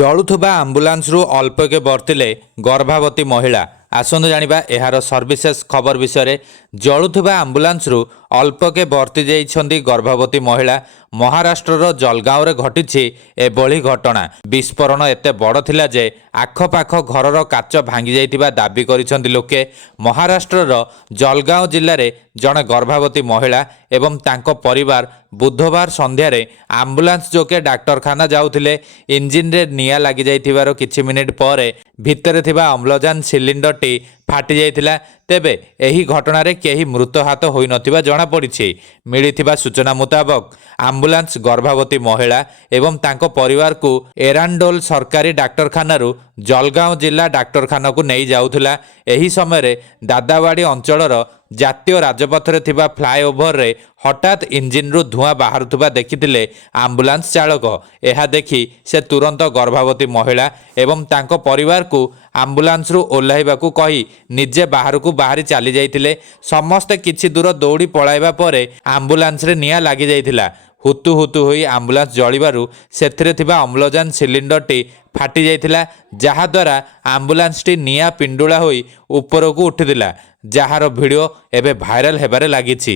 ଜଳୁଥିବା ଆମ୍ବୁଲାନ୍ସରୁ ଅଳ୍ପକେ ବର୍ତ୍ତିଲେ ଗର୍ଭବତୀ ମହିଳା। ଆସନ୍ତୁ ଜାଣିବା ଏହାର ସର୍ଭିସେସ୍ ଖବର ବିଷୟରେ। ଜଳୁଥିବା ଆମ୍ବୁଲାନ୍ସରୁ ଅଳ୍ପକେ ବର୍ତ୍ତି ଯାଇଛନ୍ତି ଗର୍ଭବତୀ ମହିଳା। ମହାରାଷ୍ଟ୍ରର ଜଲଗାଁରେ ଘଟିଛି ଏଭଳି ଘଟଣା। ବିସ୍ଫୋରଣ ଏତେ ବଡ଼ ଥିଲା ଯେ ଆଖପାଖ ଘରର କାଚ ଭାଙ୍ଗି ଯାଇଥିବା ଦାବି କରିଛନ୍ତି ଲୋକେ। ମହାରାଷ୍ଟ୍ରର ଜଲଗାଁଓ ଜିଲ୍ଲାରେ ଜଣେ ଗର୍ଭବତୀ ମହିଳା ଏବଂ ତାଙ୍କ ପରିବାର ବୁଧବାର ସନ୍ଧ୍ୟାରେ ଆମ୍ବୁଲାନ୍ସ ଯୋଗେ ଡାକ୍ତରଖାନା ଯାଉଥିଲେ। ଇଞ୍ଜିନ୍ରେ ନିଆଁ ଲାଗିଯାଇଥିବାର କିଛି ମିନିଟ୍ ପରେ ଭିତରେ ଥିବା ଅମ୍ଳଜାନ ସିଲିଣ୍ଡରଟି ଫାଟି ଯାଇଥିଲା। ତେବେ ଏହି ଘଟଣାରେ କେହି ମୃତାହତ ହୋଇନଥିବା ଜଣାପଡ଼ିଛି। ମିଳିଥିବା ସୂଚନା ମୁତାବକ ଆମ୍ବୁଲାନ୍ସ ଗର୍ଭବତୀ ମହିଳା ଏବଂ ତାଙ୍କ ପରିବାରକୁ ଏରାଣ୍ଡୋଲ ସରକାରୀ ଡାକ୍ତରଖାନାରୁ ଜଲଗାଁଓ ଜିଲ୍ଲା ଡାକ୍ତରଖାନାକୁ ନେଇ ଯାଉଥିଲା। ଏହି ସମୟରେ ଦାଦାବାଡ଼ି ଅଞ୍ଚଳର ଜାତୀୟ ରାଜପଥରେ ଥିବା ଫ୍ଲାଏଓଭରରେ ହଠାତ୍ ଇଞ୍ଜିନ୍ରୁ ଧୂଆଁ ବାହାରୁଥିବା ଦେଖିଥିଲେ ଆମ୍ବୁଲାନ୍ସ ଚାଳକ। ଏହା ଦେଖି ସେ ତୁରନ୍ତ ଗର୍ଭବତୀ ମହିଳା ଏବଂ ତାଙ୍କ ପରିବାରକୁ ଆମ୍ବୁଲାନ୍ସରୁ ଓହ୍ଲାଇବାକୁ କହି ନିଜେ ବାହାରକୁ ବାହାରି ଚାଲି ଯାଇଥିଲେ। ସମସ୍ତେ କିଛି ଦୂର ଦୌଡ଼ି ପଳାଇବା ପରେ ଆମ୍ବୁଲାନ୍ସରେ ନିଆଁ ଲାଗିଯାଇଥିଲା। ହୁତୁ ହୁତୁ ହୋଇ ଆମ୍ବୁଲାନ୍ସ ଜଳିବାରୁ ସେଥିରେ ଥିବା ଅମ୍ଳଜାନ ସିଲିଣ୍ଡରଟି ଫାଟି ଯାଇଥିଲା, ଯାହାଦ୍ୱାରା ଆମ୍ବୁଲାନ୍ସଟି ନିଆଁ ପିଣ୍ଡୁଳା ହୋଇ ଉପରକୁ ଉଠିଥିଲା, ଯାହାର ଭିଡ଼ିଓ ଏବେ ଭାଇରାଲ ହେବାରେ ଲାଗିଛି।